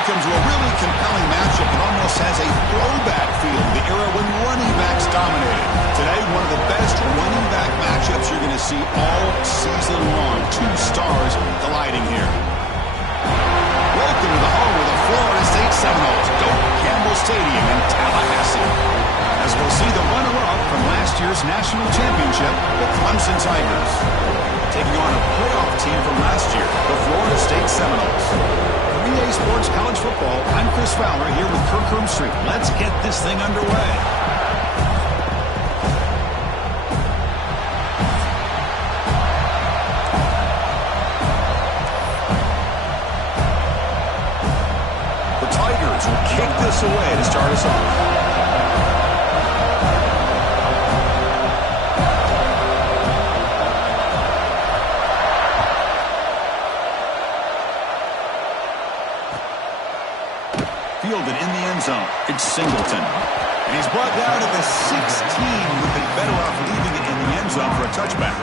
Welcome to a really compelling matchup that almost has a throwback feel to the era when running backs dominated. Today, one of the best running back matchups you're going to see all season long. Two stars colliding here. Welcome to the home of the Florida State Seminoles, Doak Campbell Stadium in Tallahassee. As we'll see the runner-up from last year's national championship, the Clemson Tigers, taking on a playoff team from last year, the Florida State Seminoles. 3A Sports College Football, I'm Chris Fowler here with Kirk Rooster. Let's get this thing underway. The Tigers will kick this away to start us off. Fielded in the end zone. It's Singleton. And he's brought down to the 16. Would be better off leaving it in the end zone for a touchback.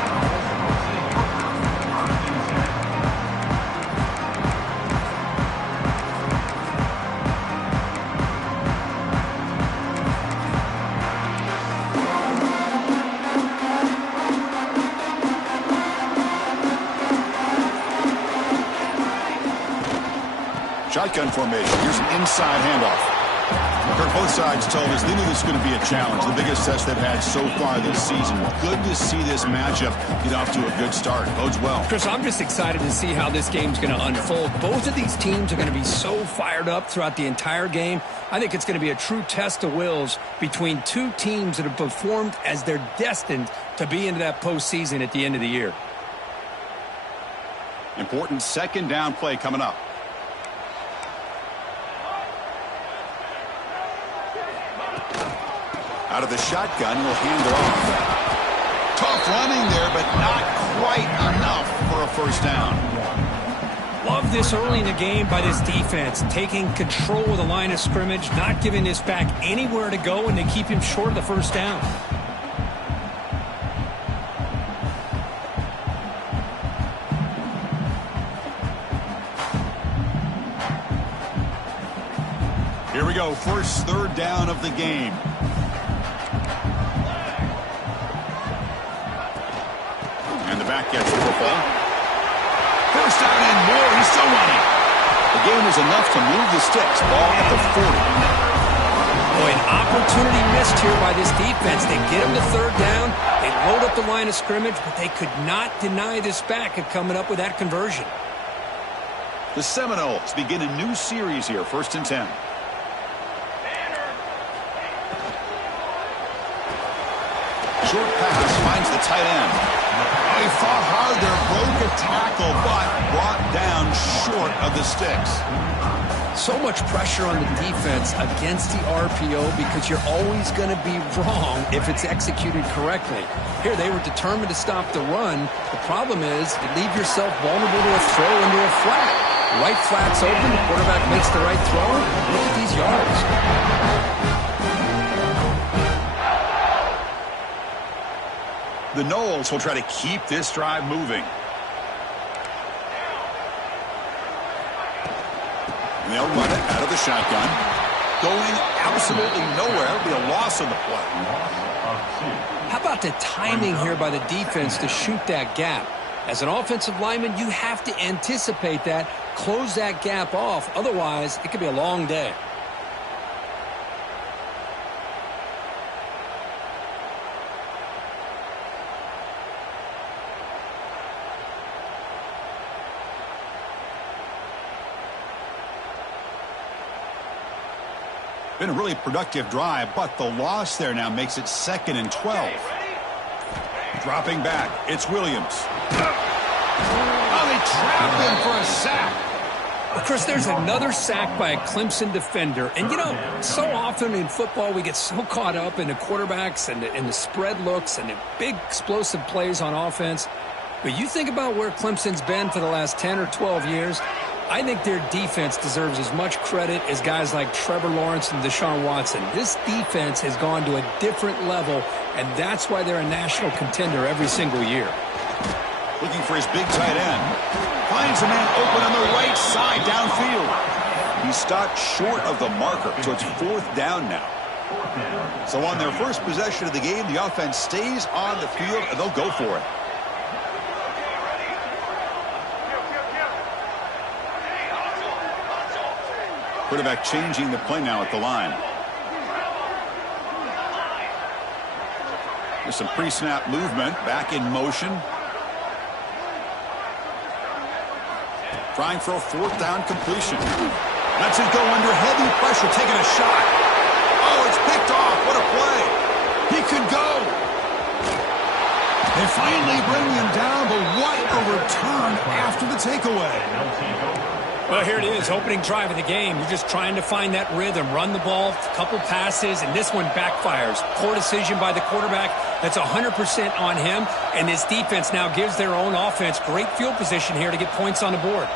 Shotgun formation. Here's an inside handoff. Kirk, both sides told us they knew this was going to be a challenge. The biggest test they've had so far this season. Good to see this matchup get off to a good start. Bodes well. Chris, I'm just excited to see how this game's going to unfold. Both of these teams are going to be so fired up throughout the entire game. I think it's going to be a true test of wills between two teams that have performed as they're destined to be into that postseason at the end of the year. Important second down play coming up. Out of the shotgun, he'll hand it off. Tough running there, but not quite enough for a first down. Love this early in the game by this defense, taking control of the line of scrimmage, not giving this back anywhere to go, and they keep him short of the first down. Here we go, first third down of the game. And the back gets the football. First down and more. He's still running. The game was enough to move the sticks. Ball at the 40. Boy, an opportunity missed here by this defense. They get him to third down. They load up the line of scrimmage, but they could not deny this back of coming up with that conversion. The Seminoles begin a new series here, 1st and 10. Short pass finds the tight end. He fought hard there, broke a tackle, but brought down short of the sticks. So much pressure on the defense against the RPO because you're always going to be wrong if it's executed correctly. Here, they were determined to stop the run. The problem is you leave yourself vulnerable to a throw into a flat. Right flat's open, the quarterback makes the right throw. Look at these yards. The Noles will try to keep this drive moving. And they'll run it out of the shotgun. Going absolutely nowhere. It'll be a loss of the play. How about the timing here by the defense to shoot that gap? As an offensive lineman, you have to anticipate that, close that gap off. Otherwise, it could be a long day. Been a really productive drive, but the loss there now makes it 2nd and 12. Dropping back, it's Williams. Oh, they trap him for a sack. Well, Chris, there's another sack by a Clemson defender. And, you know, so often in football we get so caught up in the quarterbacks and the spread looks and the big explosive plays on offense. But you think about where Clemson's been for the last 10 or 12 years, I think their defense deserves as much credit as guys like Trevor Lawrence and Deshaun Watson. This defense has gone to a different level, and that's why they're a national contender every single year. Looking for his big tight end. Finds a man open on the right side downfield. He stopped short of the marker, so it's 4th down now. So on their first possession of the game, the offense stays on the field, and they'll go for it. Quarterback changing the play now at the line. There's some pre-snap movement, back in motion. Trying for a 4th down completion. Lets it go under heavy pressure, taking a shot. Oh, it's picked off. What a play. He could go. They finally bring him down, but what a return after the takeaway. Well, here it is, opening drive of the game. You're just trying to find that rhythm, run the ball, a couple passes, and this one backfires. Poor decision by the quarterback. That's 100% on him, and this defense now gives their own offense great field position here to get points on the board.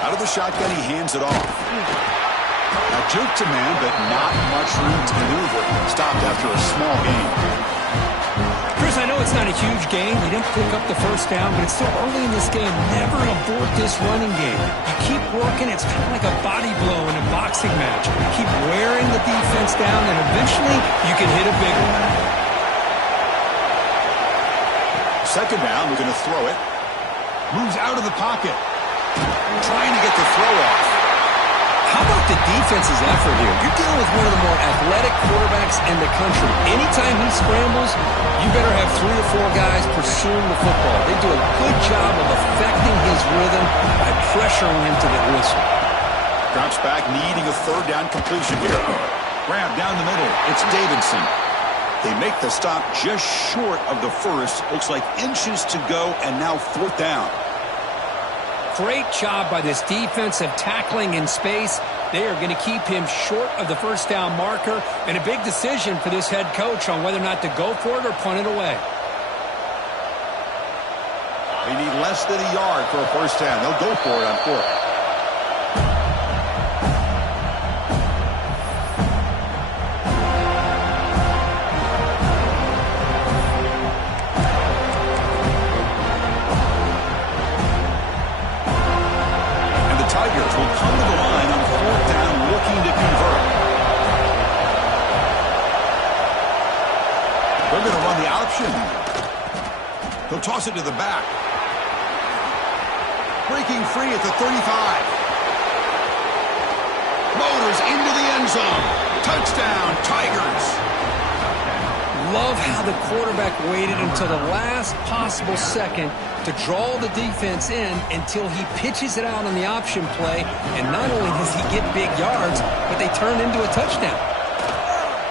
Out of the shotgun, he hands it off. Now, juke to man, but not much room to maneuver. Stopped after a small gain. Chris, I know it's not a huge gain. You didn't pick up the first down, but it's still early in this game. Never abort this running game. You keep working. It's kind of like a body blow in a boxing match. Keep wearing the defense down, and eventually you can hit a big one. 2nd down, we're going to throw it. Moves out of the pocket. Trying to get the throw off. How about the defense's effort here? You're dealing with one of the more athletic quarterbacks in the country. Anytime he scrambles, you better have 3 or 4 guys pursuing the football. They do a good job of affecting his rhythm by pressuring him to the whistle. Drops back, needing a 3rd down completion here. Grab down the middle. It's Davidson. They make the stop just short of the first. Looks like inches to go, and now 4th down. Great job by this defensive tackling in space. They are going to keep him short of the 1st down marker, and a big decision for this head coach on whether or not to go for it or punt it away. They need less than a yard for a 1st down. They'll go for it on 4th. He'll toss it to the back. Breaking free at the 35. Motors into the end zone. Touchdown, Tigers. Love how the quarterback waited until the last possible second to draw the defense in until he pitches it out on the option play. And not only does he get big yards, but they turn into a touchdown.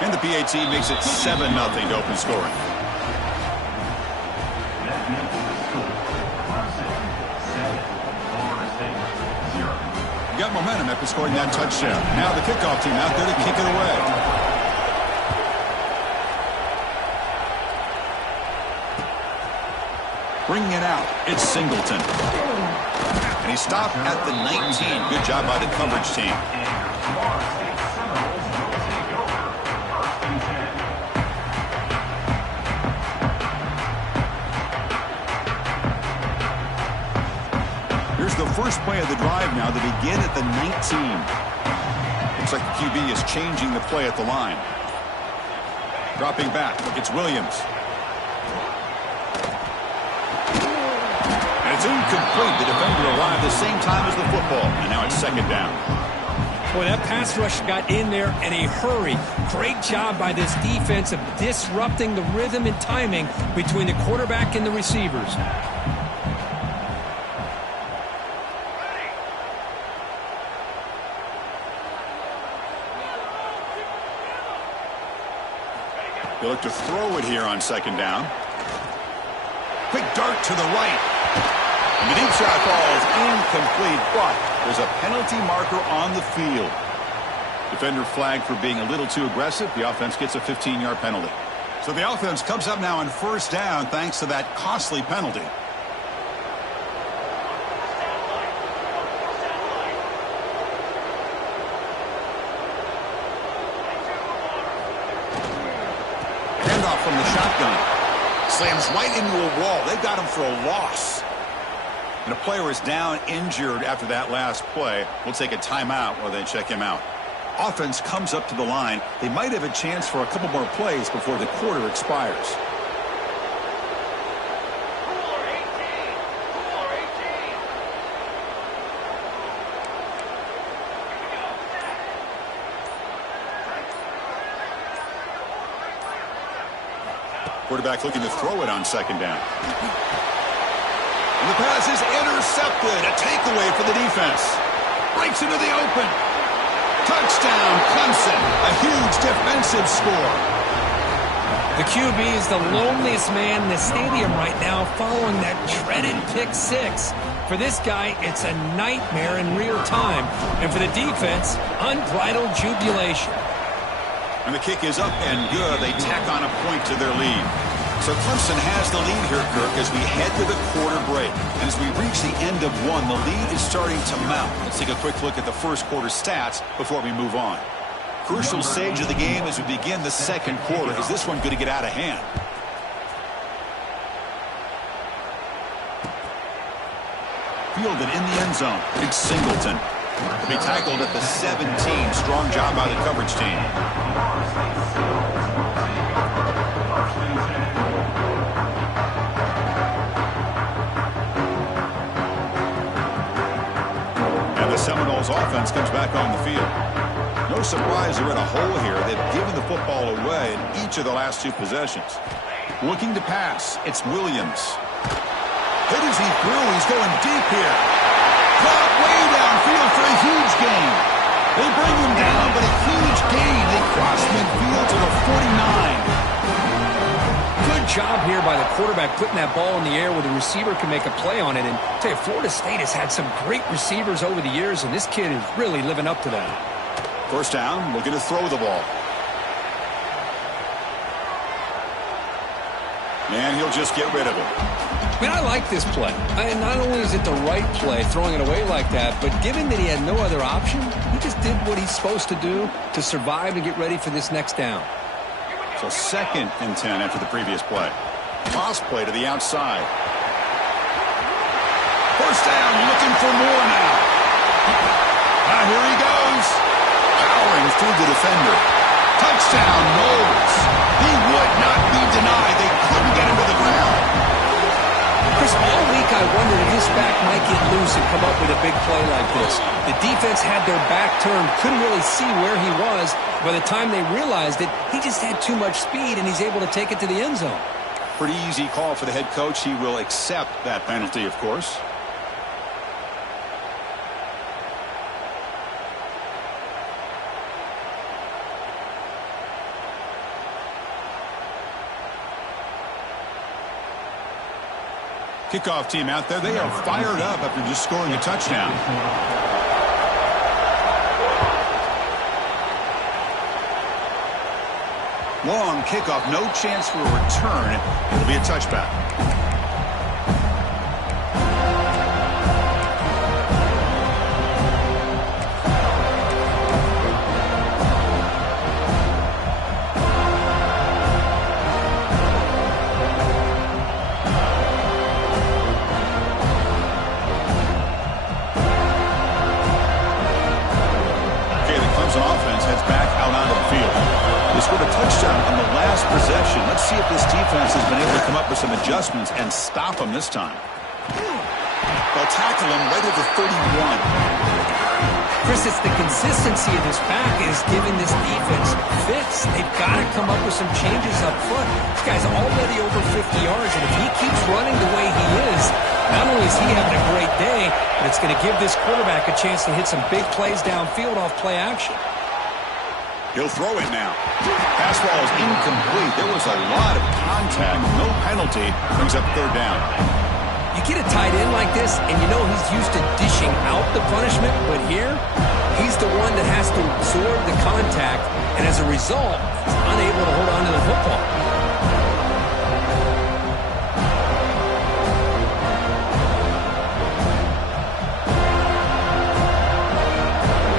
And the PAT makes it 7-0 to open scoring. Got momentum after scoring that touchdown. Now the kickoff team out there to kick it away. Bringing it out, it's Singleton. And he stopped at the 19. Good job by the coverage team. Here's the first play of the drive now to begin at the 19. Looks like the QB is changing the play at the line. Dropping back, it's Williams. And it's incomplete. The defender arrived the same time as the football. And now it's 2nd down. Boy, that pass rush got in there in a hurry. Great job by this defense of disrupting the rhythm and timing between the quarterback and the receivers. They look to throw it here on 2nd down. Quick dart to the right. And the deep shot falls incomplete, but there's a penalty marker on the field. Defender flagged for being a little too aggressive. The offense gets a 15-yard penalty. So the offense comes up now on 1st down thanks to that costly penalty. Handoff from the shotgun. Slams right into a wall. They've got him for a loss. And a player is down injured after that last play. We'll take a timeout while they check him out. Offense comes up to the line. They might have a chance for a couple more plays before the quarter expires. Quarterback looking to throw it on second down. And the pass is intercepted. A takeaway for the defense. Breaks into the open. Touchdown, Clemson. A huge defensive score. The QB is the loneliest man in the stadium right now following that dreaded pick six. For this guy, it's a nightmare in real time. And for the defense, unbridled jubilation. And the kick is up and good. They tack on a point to their lead. So Clemson has the lead here, Kirk, as we head to the quarter break. And as we reach the end of one, the lead is starting to mount. Let's take a quick look at the first quarter stats before we move on. Crucial stage of the game as we begin the second quarter. Is this one going to get out of hand? Fielded in the end zone. It's Singleton. He'll be tackled at the 17. Strong job by the coverage team. And the Seminoles offense comes back on the field. No surprise they're in a hole here. They've given the football away in each of the last two possessions. Looking to pass. It's Williams. Hit as he threw. He's going deep here. Caught way downfield for a huge gain. They bring him down, but a huge gain. They cross midfield to the 49. Good job here by the quarterback putting that ball in the air where the receiver can make a play on it. And I tell you, Florida State has had some great receivers over the years, and this kid is really living up to that. First down, looking to throw the ball. Man, he'll just get rid of it. I mean, I like this play. Not only is it the right play, throwing it away like that, but given that he had no other option, he just did what he's supposed to do to survive and get ready for this next down. So 2nd and 10 after the previous play. Toss play to the outside. First down, looking for more now. Here he goes. Powering through the defender. Touchdown, Knowles. He would not be denied. They couldn't get him to the ground. Chris, all week I wondered if this back might get loose and come up with a big play like this. The defense had their back turned, couldn't really see where he was. By the time they realized it, he just had too much speed, and he's able to take it to the end zone. Pretty easy call for the head coach. He will accept that penalty, of course. Kickoff team out there. They are fired up after just scoring a touchdown. Long kickoff. No chance for a return. It'll be a touchback. Offense heads back out onto the field. They scored a touchdown on the last possession. Let's see if this defense has been able to come up with some adjustments and stop them this time. They'll tackle him right at the 31. Chris, it's the consistency of this back is giving this defense fits. They've got to come up with some changes up front. This guy's already over 50 yards, and if he keeps running the way he is, not only is he having a great day, but it's going to give this quarterback a chance to hit some big plays downfield off play action. He'll throw it now. Pass ball is incomplete. There was a lot of contact. No penalty. Brings up third down. You get a tight end like this, and you know he's used to dishing out the punishment, but here, he's the one that has to absorb the contact, and as a result, he's unable to hold on to the football.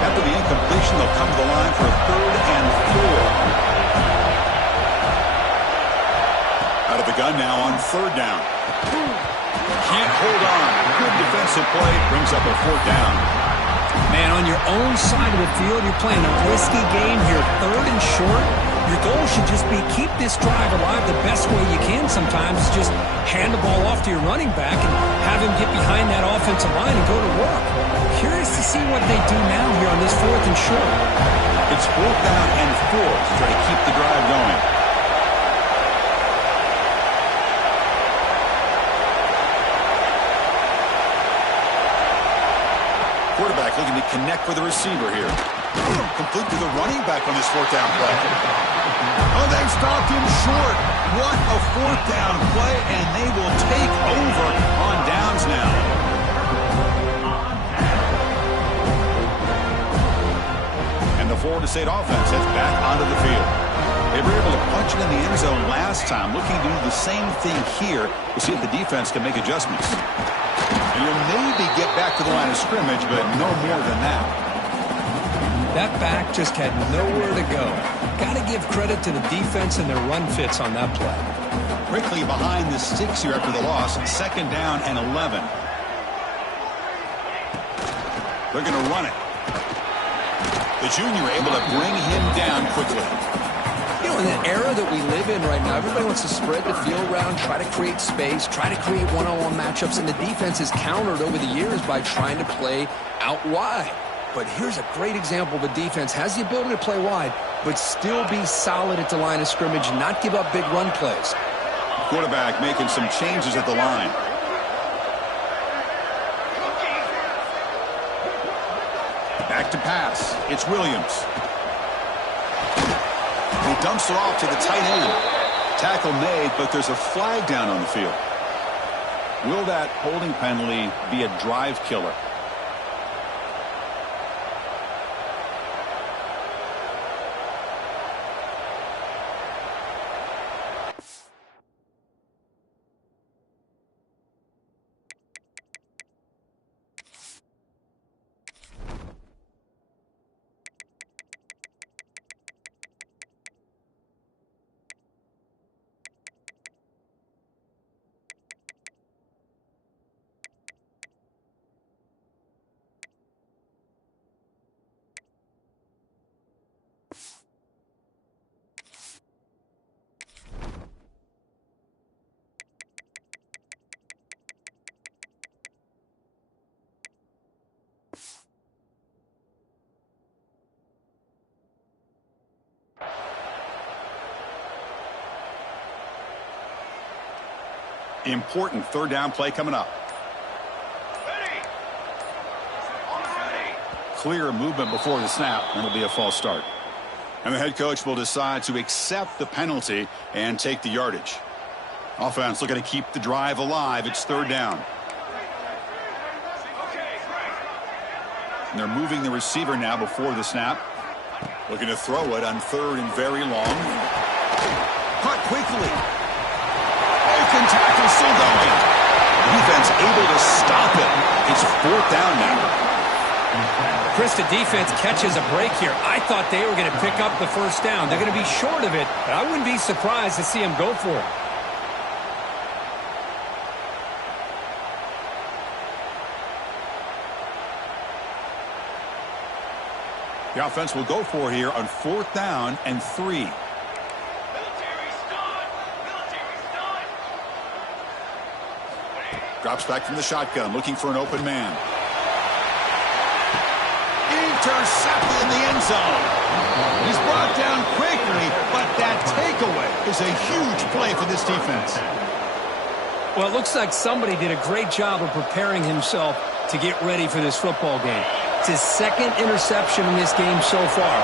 After the incompletion, they'll come to the line for a 3rd and 4. third down. Can't hold on. Good defensive play. Brings up a fourth down. Man, on your own side of the field, you're playing a risky game here. Third and short. Your goal should just be keep this drive alive the best way you can sometimes. Just hand the ball off to your running back and have him get behind that offensive line and go to work. Curious to see what they do now here on this fourth and short. It's fourth down and 4 to try to keep the drive going. Quarterback looking to connect with the receiver here. Complete to the running back on this fourth down play. Oh, they've stopped him short. What a fourth down play, and they will take over on downs now. And the Florida State offense heads back onto the field. They were able to punch it in the end zone last time, looking to do the same thing here to see if the defense can make adjustments. And you'll maybe get back to the line of scrimmage, but no more than that. That back just had nowhere to go. Got to give credit to the defense and their run fits on that play. Quickly behind the sticks here after the loss. Second down and 11. They're going to run it. The junior able to bring him down quickly. You know, in the era that we live in right now, everybody wants to spread the field around, try to create space, try to create one-on-one matchups, and the defense is countered over the years by trying to play out wide. But here's a great example of a defense has the ability to play wide, but still be solid at the line of scrimmage, not give up big run plays. Quarterback making some changes at the line. Back to pass. It's Williams. He dumps it off to the tight end. Tackle made, but there's a flag down on the field. Will that holding penalty be a drive killer? Important third down play coming up. Clear movement before the snap, and it'll be a false start. And the head coach will decide to accept the penalty and take the yardage. Offense looking to keep the drive alive. It's third down. And they're moving the receiver now before the snap. Looking to throw it on third and very long. Caught quickly. Broken tackle still going. Defense able to stop it. It's fourth down now. Chris, the defense catches a break here. I thought they were going to pick up the first down. They're going to be short of it, but I wouldn't be surprised to see them go for it. The offense will go for it here on fourth down and 3. Drops back from the shotgun, looking for an open man. Intercepted in the end zone. He's brought down quickly, but that takeaway is a huge play for this defense. Well, it looks like somebody did a great job of preparing himself to get ready for this football game. It's his second interception in this game so far.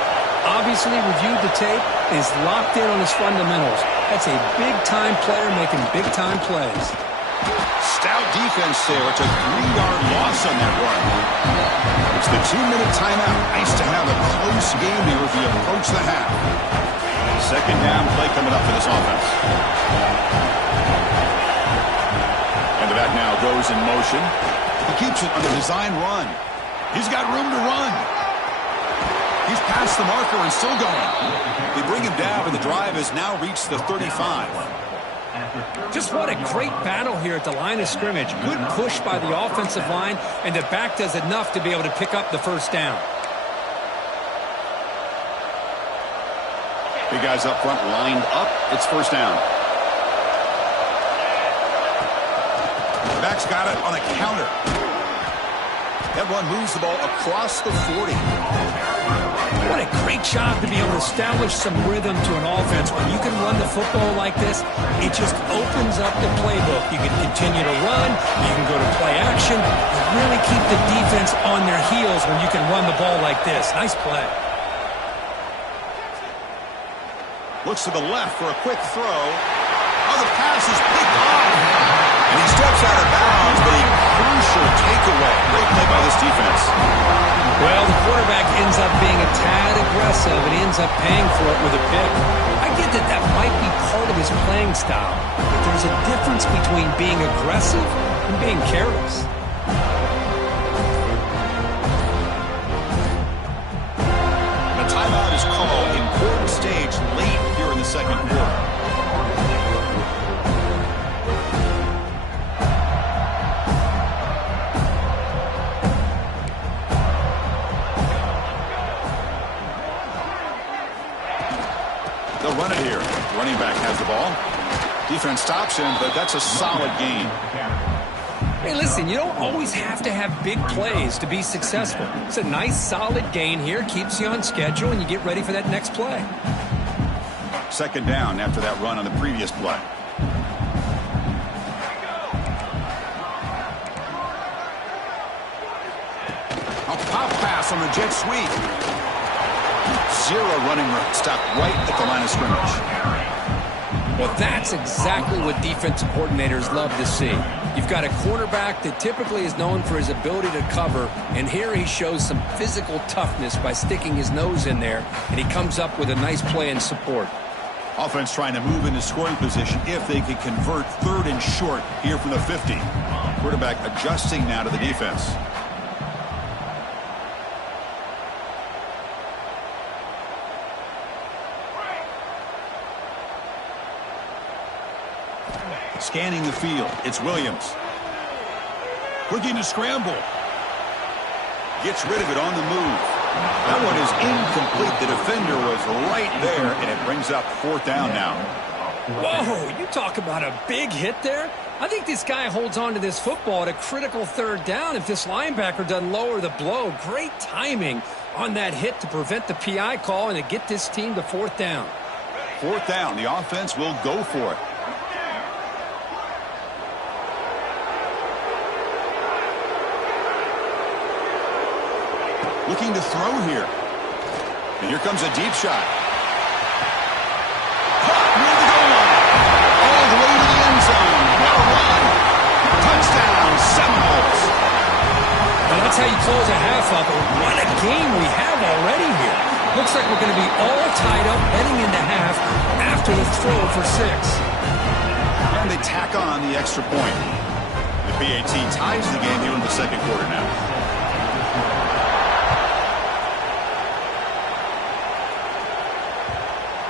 Obviously reviewed the tape and is locked in on his fundamentals. That's a big-time player making big-time plays. Stout defense there. It's a 3-yard loss on that run. It's the 2-minute timeout. Nice to have a close game here as we approach the half. Second down play coming up for this offense. And the back now goes in motion. He keeps it on the design run. He's got room to run. He's past the marker and still going. They bring him down, and the drive has now reached the 35. Just what a great battle here at the line of scrimmage. Good push by the offensive line, and the back does enough to be able to pick up the first down. Big guys up front lined up. It's first down. Back's got it on a counter. That one moves the ball across the 40. What a great job to be able to establish some rhythm to an offense. When you can run the football like this, it just opens up the playbook. You can continue to run. You can go to play action. You really keep the defense on their heels when you can run the ball like this. Nice play. Looks to the left for a quick throw. Oh, the pass is picked off. And he steps out of bounds, but a crucial takeaway. Great play by this defense. Well, the quarterback ends up being a tad aggressive, and he ends up paying for it with a pick. I get that that might be part of his playing style, but there's a difference between being aggressive and being careless. A timeout is called. Important stage late here in the second quarter. They'll run it here. Running back has the ball. Defense stops him, but that's a solid gain. Hey, listen, you don't always have to have big plays to be successful. It's a nice, solid gain here. Keeps you on schedule, and you get ready for that next play. Second down after that run on the previous play. A pop pass on the jet sweep. Zero running room. Stop right at the line of scrimmage. Well, that's exactly what defensive coordinators love to see. You've got a quarterback that typically is known for his ability to cover, and here he shows some physical toughness by sticking his nose in there, and he comes up with a nice play in support. Offense trying to move into scoring position if they can convert third and short here from the 50. Quarterback adjusting now to the defense. Scanning the field, it's Williams. Looking to scramble. Gets rid of it on the move. That one is incomplete. The defender was right there, and it brings up fourth down now. Whoa, you talk about a big hit there. I think this guy holds on to this football at a critical third down if this linebacker doesn't lower the blow. Great timing on that hit to prevent the PI call and to get this team to fourth down. Fourth down, the offense will go for it. Looking to throw here. And here comes a deep shot. Caught near the goal line. All the way to the end zone. What a run. Touchdown, Seminoles. Now that's how you close a half up. What a game we have already here. Looks like we're going to be all tied up heading into half after the throw for 6. And they tack on the extra point. The BAT ties the game here in the second quarter now.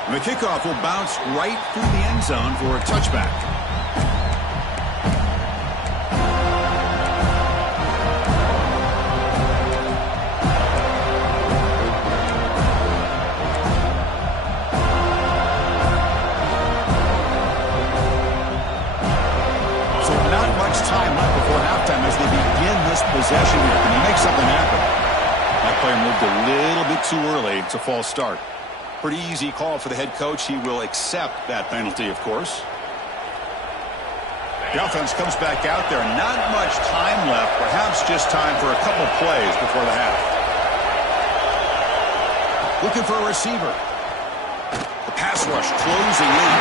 The kickoff will bounce right through the end zone for a touchback. So not much time left before halftime as they begin this possession here. Can he make something happen? That player moved a little bit too early. It's a false start. Pretty easy call for the head coach. He will accept that penalty, of course. The offense comes back out there. Not much time left. Perhaps just time for a couple plays before the half. Looking for a receiver. The pass rush closing in.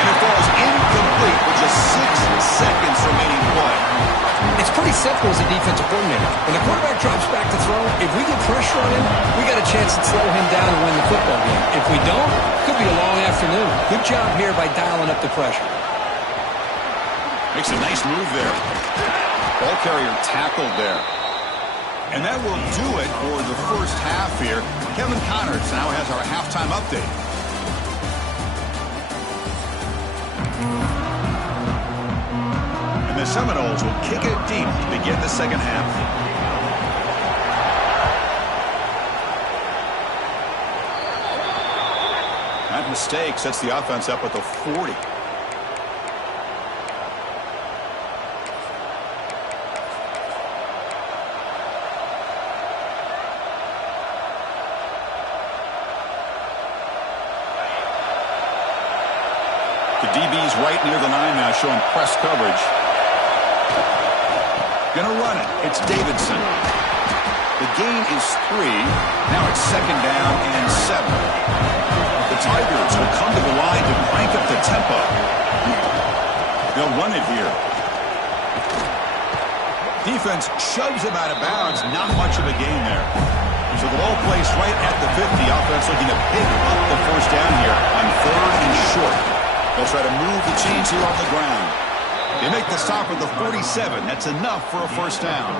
And it falls incomplete with just 6 seconds remaining play. It's pretty simple as a defensive coordinator. When the quarterback drops back to throw, if we get pressure on him, we got a chance to slow him down and win the football game. If we don't, it could be a long afternoon. Good job here by dialing up the pressure. Makes a nice move there. Ball carrier tackled there. And that will do it for the first half here. Kevin Connors now has our halftime update. Seminoles will kick it deep to begin the second half. That mistake sets the offense up at the 40. The DB's right near the line now, showing press coverage. Gonna run it. It's Davidson. The gain is 3. Now it's second down and 7. The Tigers will come to the line to crank up the tempo. They'll run it here. Defense shoves him out of bounds. Not much of a gain there. So the ball placed right at the 50. Offense looking to pick up the first down here on 3rd and short. They'll try to move the chains here on the ground. They make the stop at the 47. That's enough for a first down.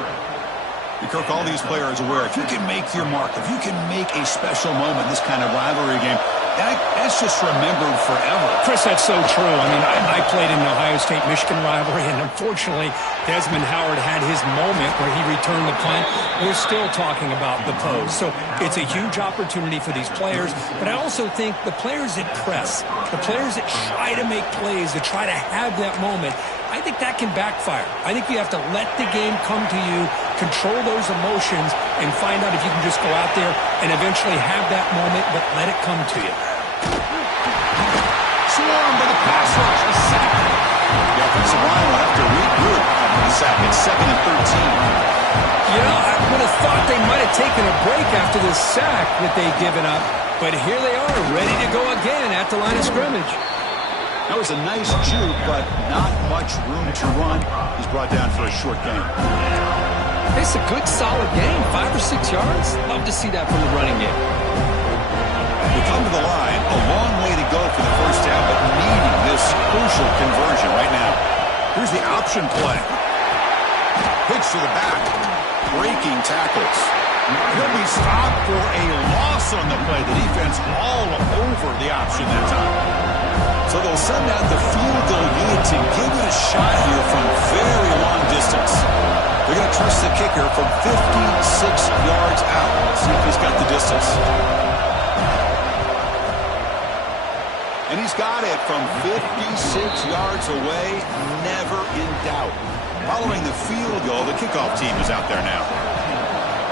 And Kirk, all these players aware, if you can make your mark, if you can make a special moment in this kind of rivalry game, that's just remembered forever. Chris, that's so true. I mean, I played in the Ohio State-Michigan rivalry, and unfortunately, Desmond Howard had his moment where he returned the punt. We're still talking about the pose. So it's a huge opportunity for these players, but I also think the players that press, the players that try to make plays, that try to have that moment, I think that can backfire. I think you have to let the game come to you, control those emotions, and find out if you can just go out there and eventually have that moment, but let it come to you. Swarmed by the pass rush. A sack. The offensive line will have to regroup after the sack. It's 2nd and 13. You know, I would have thought they might have taken a break after this sack that they'd given up, but here they are, ready to go again at the line of scrimmage. That was a nice juke, but not much room to run. He's brought down for a short gain. It's a good, solid game, 5 or 6 yards. Love to see that from the running game. We come to the line, a long way to go for the first down, but needing this crucial conversion right now. Here's the option play. Pitch to the back. Breaking tackles. He'll be stopped for a loss on the play. The defense all over the option that time. So they'll send out the field goal unit to give it a shot here from very long distance. They're going to trust the kicker from 56 yards out. Let's see if he's got the distance. And he's got it from 56 yards away, never in doubt. Following the field goal, the kickoff team is out there now.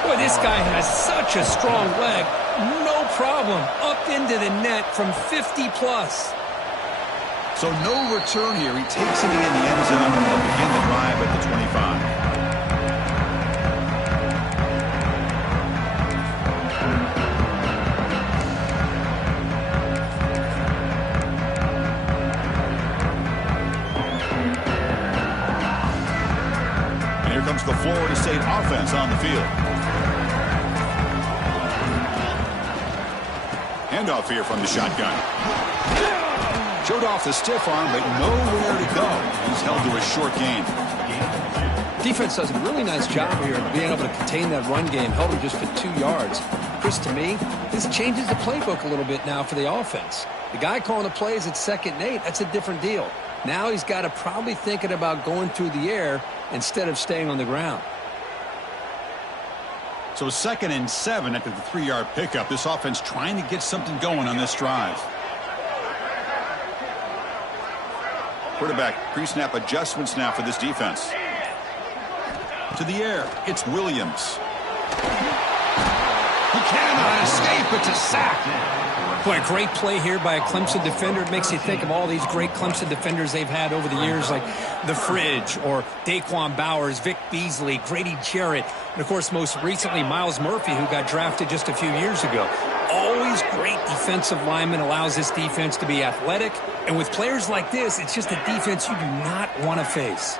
Boy, this guy has such a strong leg. No problem. Up into the net from 50 plus. So no return here. He takes it in the end zone and will begin the drive at the 25. The Florida State offense on the field. Handoff here from the shotgun. Showed off the stiff arm, but nowhere to go. He's held to a short gain. Defense does a really nice job here of being able to contain that run game. Held him just for 2 yards. Chris, to me, this changes the playbook a little bit now for the offense. The guy calling the plays at 2nd and 8, that's a different deal. Now he's got to probably thinking about going through the air instead of staying on the ground. So 2nd and 7 after the 3-yard pickup. This offense trying to get something going on this drive. Quarterback pre-snap adjustments now for this defense. To the air, it's Williams. He cannot escape. It's a sack. Boy, a great play here by a Clemson defender. It makes you think of all these great Clemson defenders they've had over the years, like the Fridge or Daquan Bowers, Vic Beasley, Grady Jarrett, and, of course, most recently, Miles Murphy, who got drafted just a few years ago. Always great defensive lineman, allows this defense to be athletic. And with players like this, it's just a defense you do not want to face.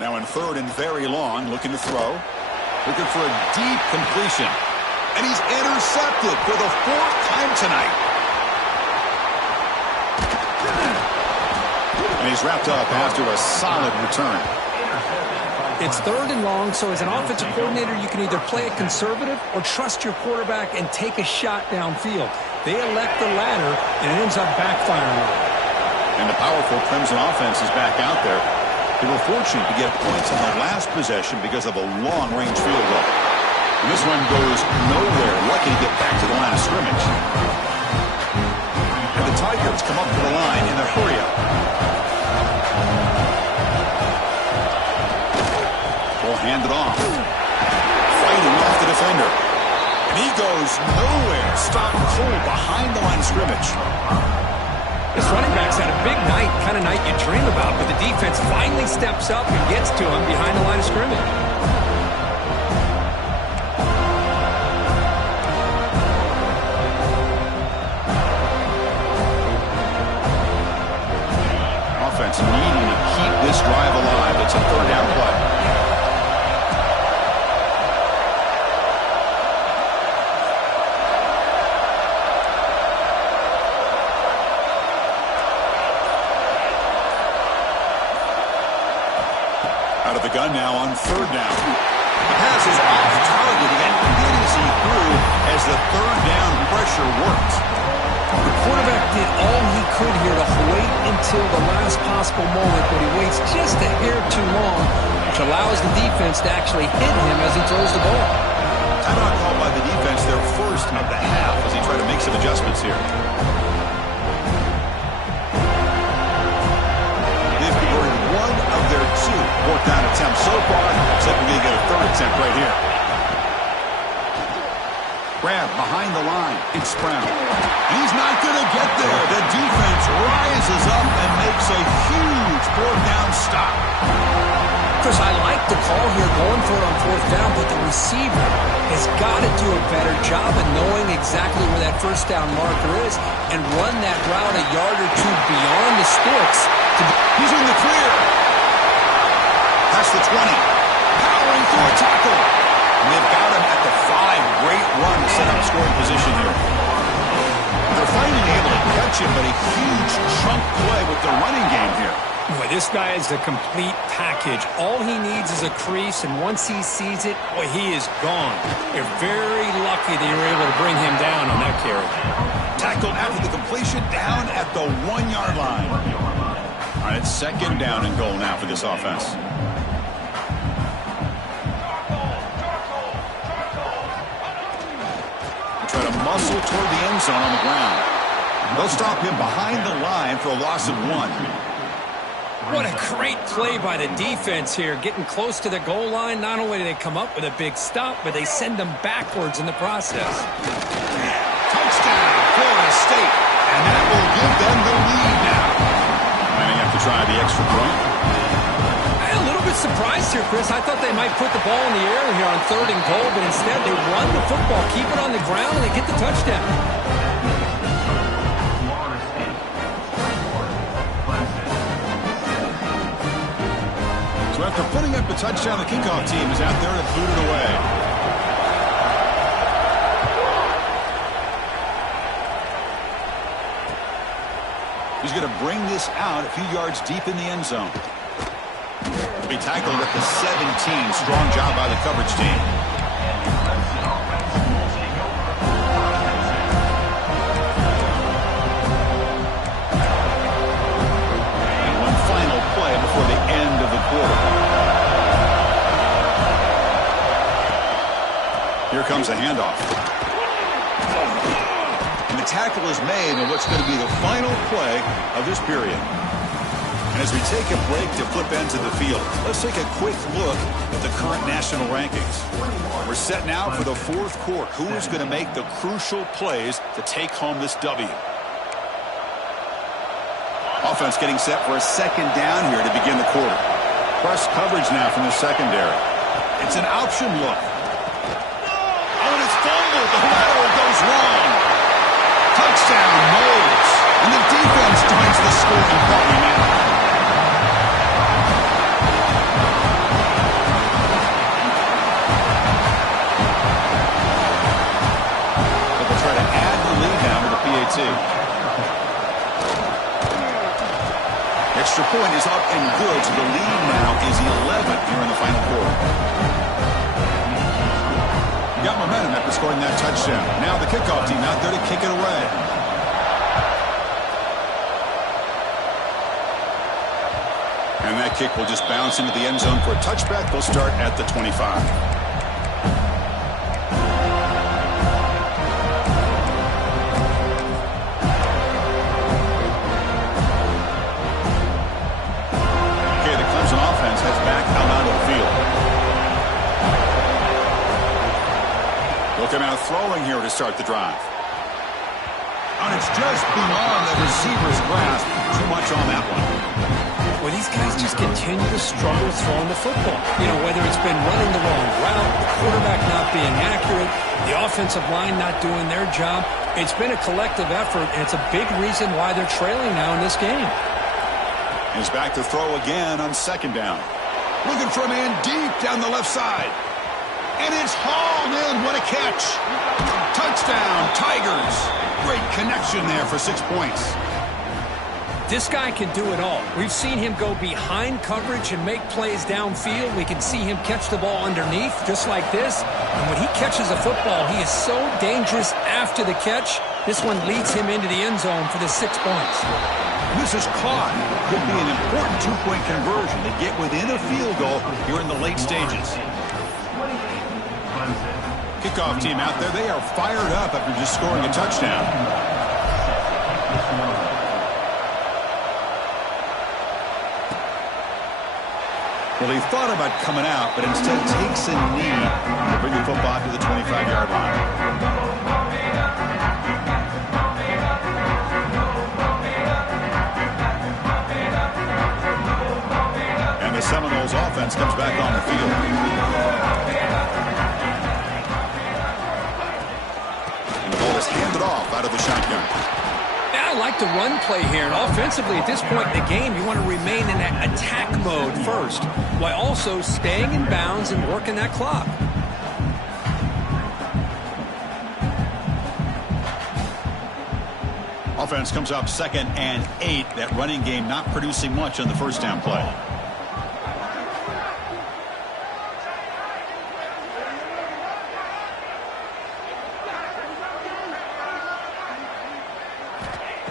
Now in 3rd and very long, looking to throw. Looking for a deep completion. And he's intercepted for the 4th time tonight. And he's wrapped up after a solid return. It's 3rd and long, so as an offensive coordinator, you can either play it conservative or trust your quarterback and take a shot downfield. They elect the latter, and it ends up backfiring. And the powerful Clemson offense is back out there. They were fortunate to get points on the last possession because of a long-range field goal. And this one goes nowhere. Lucky to get back to the line of scrimmage. And the Tigers come up to the line in the hurry-up. Will hand it off. Fighting off the defender. And he goes nowhere. Stopped cold behind the line of scrimmage. This running back's had a big night, kind of night you dream about, but the defense finally steps up and gets to him behind the line of scrimmage. Offense needing to keep this drive alive. It's a 3rd down play. Out of the gun now on 3rd down. The pass is off target again. Good as he threw as the 3rd down pressure worked. The quarterback did all he could here to wait until the last possible moment, but he waits just a hair too long, which allows the defense to actually hit him as he throws the ball. Timeout called by the defense, their first of the half, as he tried to make some adjustments here. They've converted 1 of their 2 fourth down attempts so far, except we're going to get a 3rd attempt right here. Grab behind the line. It's Brown. He's not going to get there. The defense rises up and makes a huge 4th down stop. Chris, I like the call here going for it on 4th down, but the receiver has got to do a better job of knowing exactly where that 1st down marker is and run that route a yard or 2 beyond the sticks. He's in the clear. Past the 20. Powering through a tackle. And they've got him at the 5. Great run to set up scoring position here. They're finally able to catch him, but a huge chunk play with the running game here. Boy, this guy is a complete package. All he needs is a crease, and once he sees it, boy, he is gone. They're very lucky they were able to bring him down on that carry. Tackled after the completion, down at the 1-yard line. All right, it's 2nd down and goal now for this offense. Try to muscle toward the end zone on the ground. They'll stop him behind the line for a loss of 1. What a great play by the defense here. Getting close to the goal line, not only do they come up with a big stop, but they send them backwards in the process. Touchdown, Florida State. And that will give them the lead now. Might have to try the extra point. I'm a little bit surprised here, Chris. I thought they might put the ball in the air here on 3rd and goal, but instead they run the football, keep it on the ground, and they get the touchdown. So after putting up the touchdown, the kickoff team is out there to boot it away. He's going to bring this out a few yards deep in the end zone. Be tackled at the 17. Strong job by the coverage team. And one final play before the end of the quarter. Here comes the handoff. And the tackle is made on what's going to be the final play of this period. And as we take a break to flip ends of the field, let's take a quick look at the current national rankings. We're set now for the 4th quarter. Who is going to make the crucial plays to take home this W? Offense getting set for a 2nd down here to begin the quarter. Press coverage now from the secondary. It's an option look. Oh, and it's fumbled. The lateral goes wrong. Touchdown, Moles. And the defense joins the scoring party now. Extra point is up and good, so the lead now is 11 here in the final quarter. got momentum after scoring that touchdown. Now the kickoff team out there to kick it away. And that kick will just bounce into the end zone for a touchback. They'll start at the 25. Offense heads back out onto the field. They'll come out throwing here to start the drive. And it's just beyond the receiver's grasp. Too much on that one. Well, these guys just continue to struggle throwing the football. You know, whether it's been running the wrong route, the quarterback not being accurate, the offensive line not doing their job. It's been a collective effort, and it's a big reason why they're trailing now in this game. He's back to throw again on second down. Looking for a man deep down the left side. And it's hauled in. What a catch. Touchdown, Tigers. Great connection there for 6 points. This guy can do it all. We've seen him go behind coverage and make plays downfield. We can see him catch the ball underneath just like this. And when he catches a football, he is so dangerous after the catch. This one leads him into the end zone for the 6 points. This is caught. Could be an important two-point conversion to get within a field goal here in the late stages. Kickoff team out there. They are fired up after just scoring a touchdown. Well, he thought about coming out, but instead takes a knee to bring the football to the 25-yard line. The Seminoles offense comes back on the field. And the ball is handed off out of the shotgun. I like the run play here. And offensively, at this point in the game, you want to remain in that attack mode first, while also staying in bounds and working that clock. Offense comes up 2nd and 8. That running game not producing much on the first down play.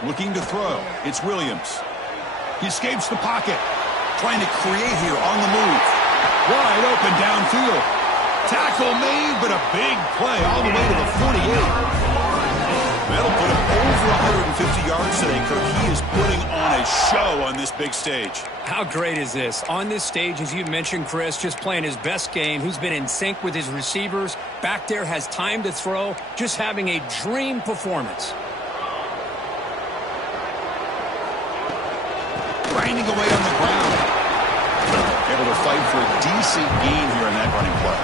Looking to throw. It's Williams. He escapes the pocket. Trying to create here on the move. Wide open downfield. Tackle made, but a big play all the way to the 48. That'll put him over 150 yards today, Kirk. He is putting on a show on this big stage. How great is this? On this stage, as you mentioned, Chris, just playing his best game. Who's been in sync with his receivers. Back there has time to throw. Just having a dream performance. Grinding away on the ground. Able to fight for a decent gain here in that running play.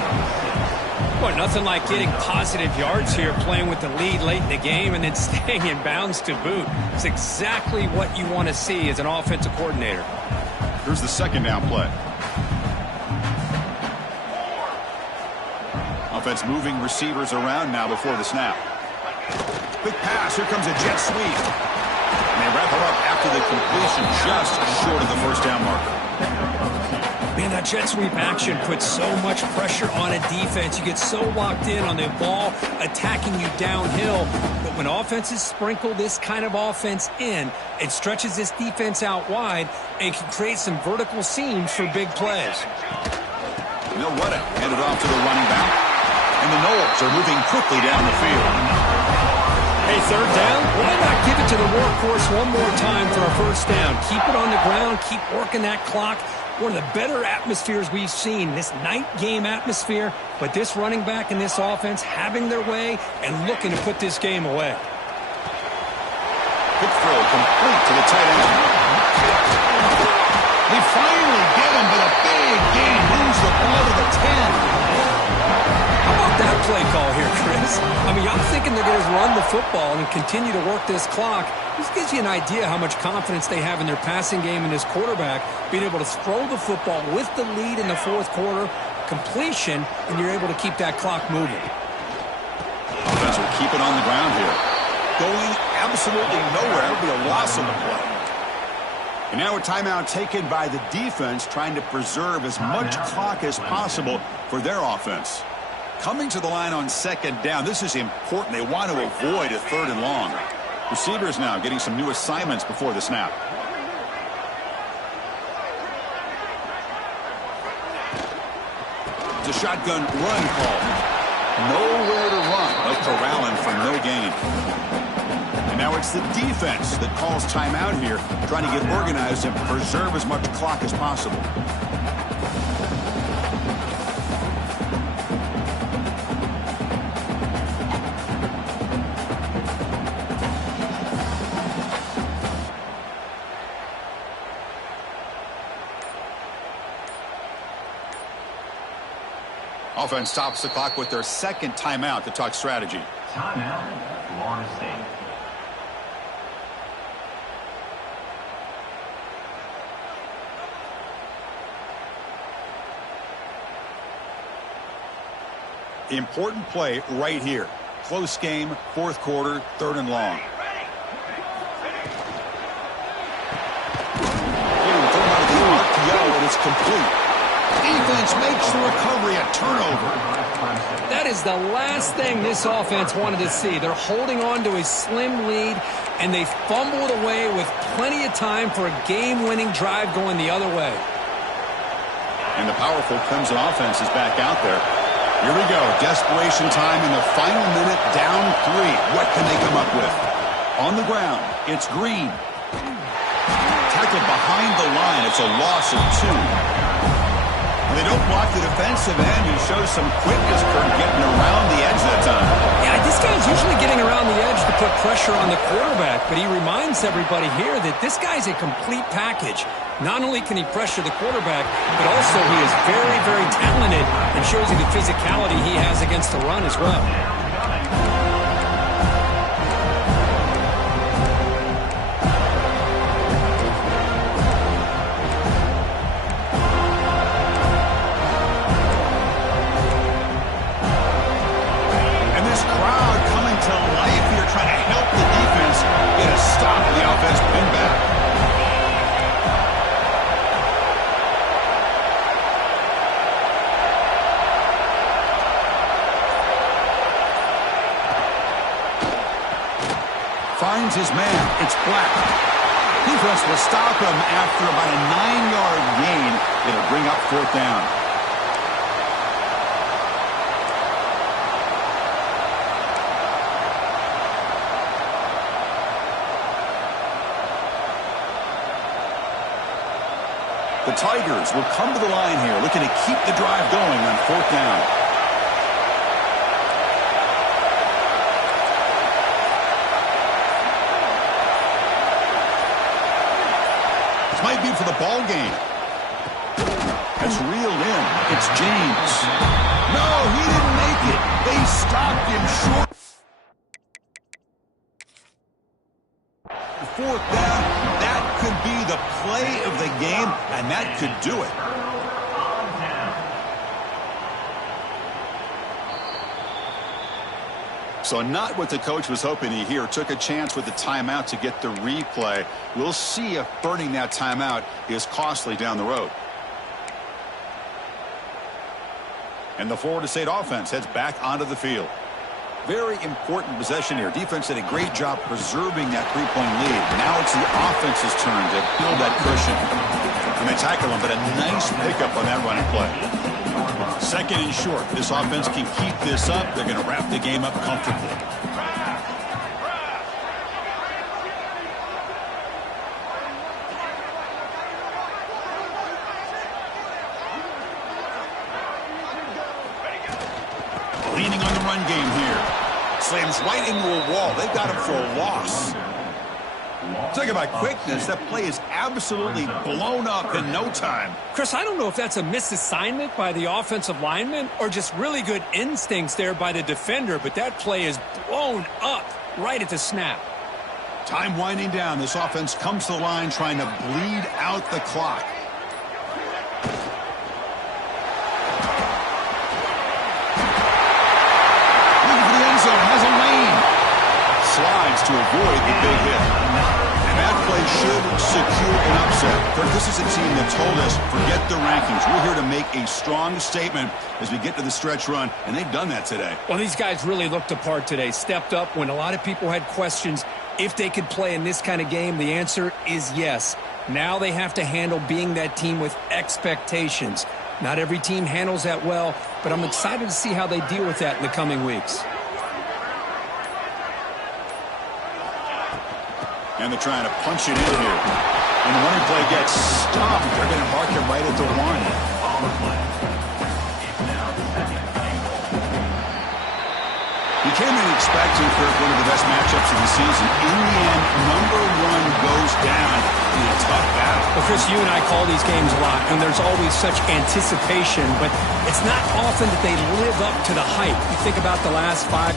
Well, nothing like getting positive yards here, playing with the lead late in the game and then staying in bounds to boot. It's exactly what you want to see as an offensive coordinator. Here's the second down play. Offense moving receivers around now before the snap. Quick pass. Here comes a jet sweep. And they wrap it up after the completion, just short of the first down marker. Man, that jet sweep action puts so much pressure on a defense. You get so locked in on the ball attacking you downhill. But when offenses sprinkle this kind of offense in, it stretches this defense out wide and can create some vertical seams for big plays. They'll run it. Hand it off to the running back. And the Noles are moving quickly down the field. Hey, third down, why not give it to the workhorse one more time for a first down? Keep it on the ground, keep working that clock. One of the better atmospheres we've seen, this night game atmosphere, but this running back and this offense having their way and looking to put this game away. Quick throw complete to the tight end. They finally get him, but a big gain moves the ball to the 10. How about that play call here, Chris? I mean, I'm thinking they're going to run the football and continue to work this clock. This gives you an idea how much confidence they have in their passing game and this quarterback being able to throw the football with the lead in the fourth quarter, completion, and you're able to keep that clock moving. Offense will keep it on the ground here. Going absolutely nowhere. It'll be a loss on the play. And now a timeout taken by the defense, trying to preserve as much clock as possible for their offense. Coming to the line on second down, this is important. They want to avoid a third and long. Receivers now getting some new assignments before the snap. It's a shotgun run call. Nowhere to run. They're corralling for no gain. And now it's the defense that calls timeout here, trying to get organized and preserve as much clock as possible. Offense stops the clock with their second timeout to talk strategy. Timeout, Florida State. Important play right here. Close game, fourth quarter, third and long. Getting thrown out of the RPO, and it's complete. Defense makes the recovery a turnover. That is the last thing this offense wanted to see. They're holding on to a slim lead, and they fumbled away with plenty of time for a game-winning drive going the other way. And the powerful Clemson offense is back out there. Here we go. Desperation time in the final minute, down 3. What can they come up with? On the ground, it's Green. Tackled behind the line. It's a loss of 2. They don't block the defensive end. He shows some quickness for getting around the edge that time. Yeah, this guy's usually getting around the edge to put pressure on the quarterback, but he reminds everybody here that this guy's a complete package. Not only can he pressure the quarterback, but also he is very, very talented and shows you the physicality he has against the run as well. Finds his man. It's Black. Defense will stop him after about a 9-yard gain. It'll bring up fourth down. The Tigers will come to the line here, looking to keep the drive going on fourth down. Might be for the ball game. That's reeled in. It's James. No, he didn't make it. They stopped him short. Fourth down. That could be the play of the game, and that could do it. So not what the coach was hoping to hear. Took a chance with the timeout to get the replay. We'll see if burning that timeout is costly down the road. And the Florida State offense heads back onto the field. Very important possession here. Defense did a great job preserving that 3-point lead. Now it's the offense's turn to build that cushion. And they tackle him, but a nice pickup on that running play. Second and short. This offense can keep this up. They're going to wrap the game up comfortably. Leaning on the run game here. Slams right into a wall. They've got him for a loss. Talk about quickness. That play is absolutely blown up in no time. Chris, I don't know if that's a misassignment by the offensive lineman or just really good instincts there by the defender, but that play is blown up right at the snap. Time winding down. This offense comes to the line trying to bleed out the clock. Looking for the end zone. Has a lane. Slides to avoid the big hit. And that play they should secure an upset. Kurt, this is a team that told us, forget the rankings. We're here to make a strong statement as we get to the stretch run, and they've done that today. Well, these guys really looked apart today, stepped up when a lot of people had questions if they could play in this kind of game. The answer is yes. Now they have to handle being that team with expectations. Not every team handles that well, but I'm excited to see how they deal with that in the coming weeks. And they're trying to punch it in here. And the running play gets stopped. They're going to mark him right at the 1. You came in expecting, Kirk, one of the best matchups of the season. In the end, number 1 goes down in a tough battle. Well, Chris, you and I call these games a lot, and there's always such anticipation, but it's not often that they live up to the hype. You think about the last 5